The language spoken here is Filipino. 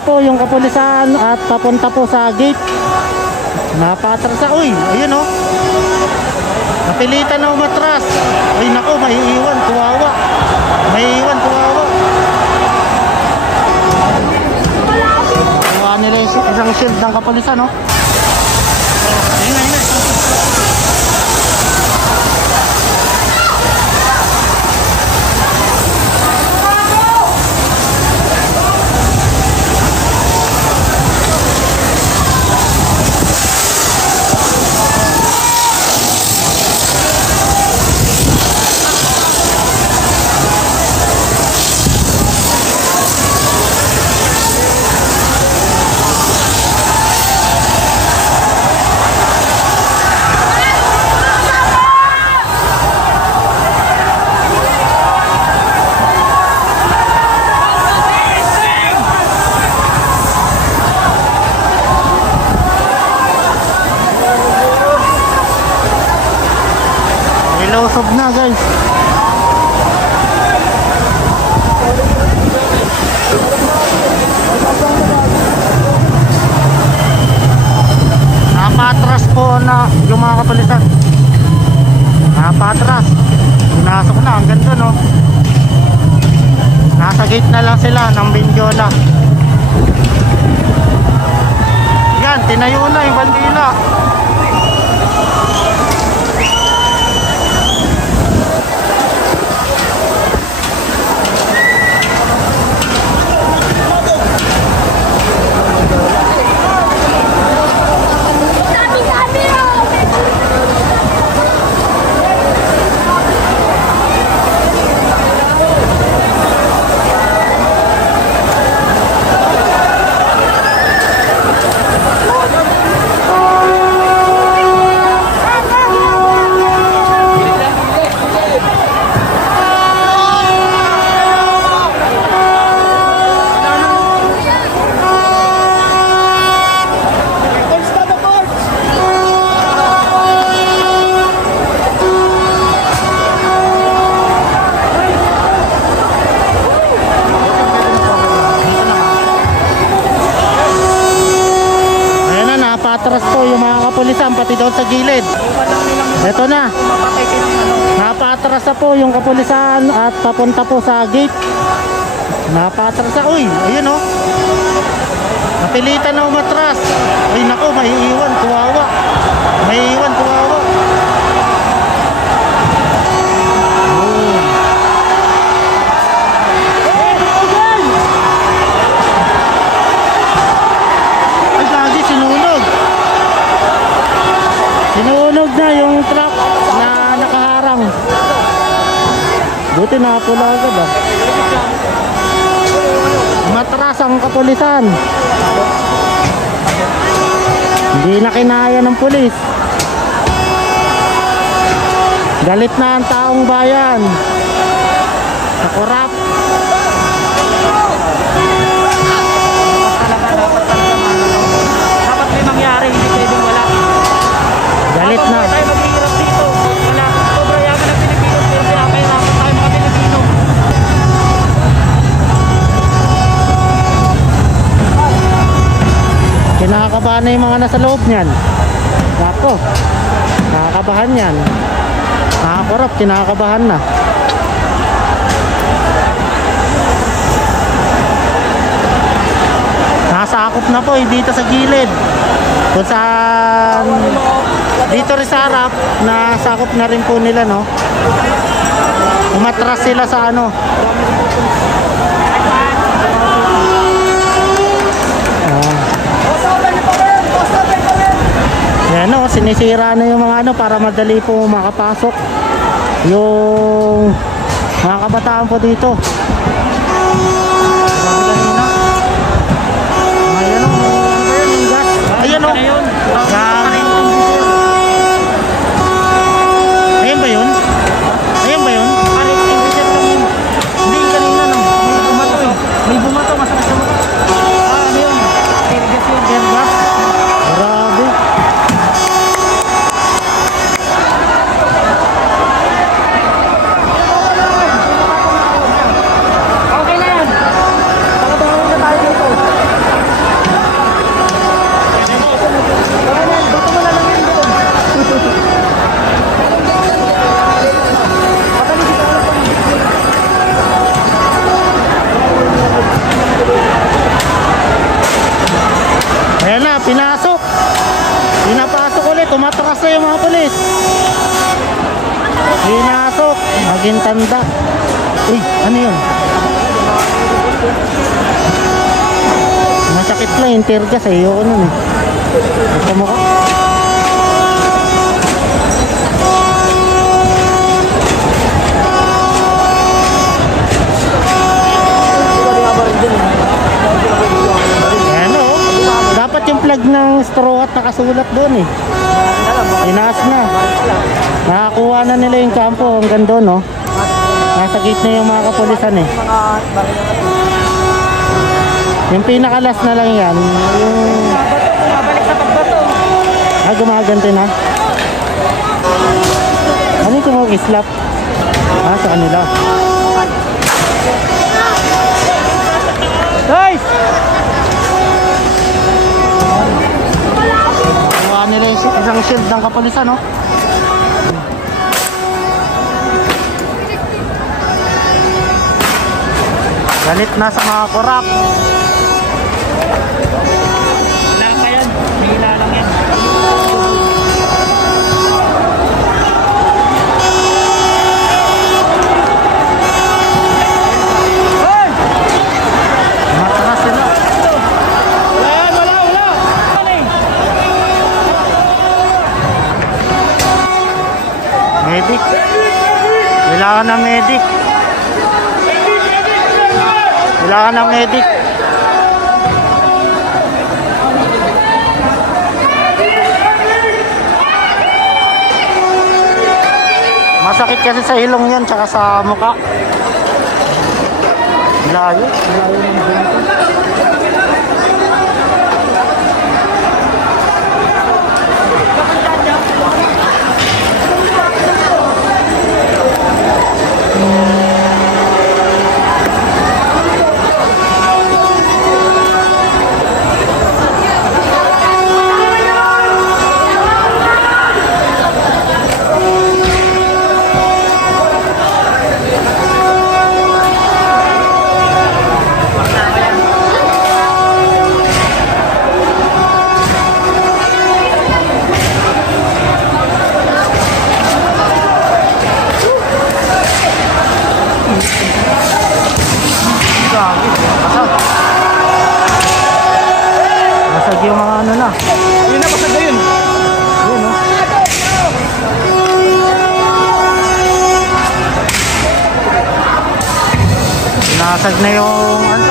po yung kapulisan at papunta po sa gate. Napatras. Uy, ayun oh. Napilitan na umatras. Ay nako, may iwan, kawawa. May iwan, kawawa. Kuha nila isang shield ng kapulisan, no? Ayun. Ilusog na guys. Napatras po na yung mga kapulisan. Napatras. Pinasok na hanggang doon, no? Nasa gate na lang sila ng Bindyola. Yan, tinayo na yung bandila. Atras po yung mga kapulisan pati doon sa gilid. Ito na. Napatras na po yung kapulisan at papunta po sa gate. Napatras na. Uy, ayun oh. Napilitan na umatras. Ay nako, may iwan, kawawa. May iwan, kawawa. Sinunog na yung truck na nakaharang. Buti na pula agad ah. Matras ang kapulisan. Hindi na kinaya ng pulis. Galit na ang taong bayan sa korap. Dapat may mangyari, hindi pwedeng wala. Galit na. Tayo maghihirap dito. Wala. Sobra yaman ng Pilipino. Pero pinapahirapan tayo mga Pilipino. Kinakabahan na yung mga nasa loob niyan. Nako. Nakakabahan yan. Nakakorap. Kinakabahan na. Nasakop na po dito sa gilid. Kung saan dito rin sa harap, nasakop na rin po nila, no? Umatras sila sa ano. Yan, no? Sinisira na yung mga ano para madali po makapasok yung mga kabataan po dito. Ayan o. Ayan ba yun? Ayan ba yun? Hindi, kanina no. May bumato eh. May bumato, masakit sa mata. Ano yun? Airgas yun. Airgas? Grabe. Okay na yan. Pagkabangon na tayo dito. Magintanda. Uy, ano yun? Masakit lang yung tear gas eh. Ayoko nun eh. Ito mo ko. Ano? Dapat yung plug ng straw at nakasulat doon eh. Inaas na. Nakakuha na nila yung kampo hanggang doon, no? Nasa gate na yung mga kapulisan eh. Yung pinakalas na lang yan. Yung... gumaganti na. Ano yung kumag-islap? Sa kanila. Guys! Kuha nila isang shield ng kapulisan, no? Galit na sa mga korap. Wala pa yan. Hila lang yan. Matras sila. Wala. Medic. Kailangan ng medic. Kailangan ng medic. Masakit kasi sa ilong yan tsaka sa mukha. Layo ng bento. Basag yung mga ano na. Yun na, basag na yun. Yun, no? Nasag na yung ano.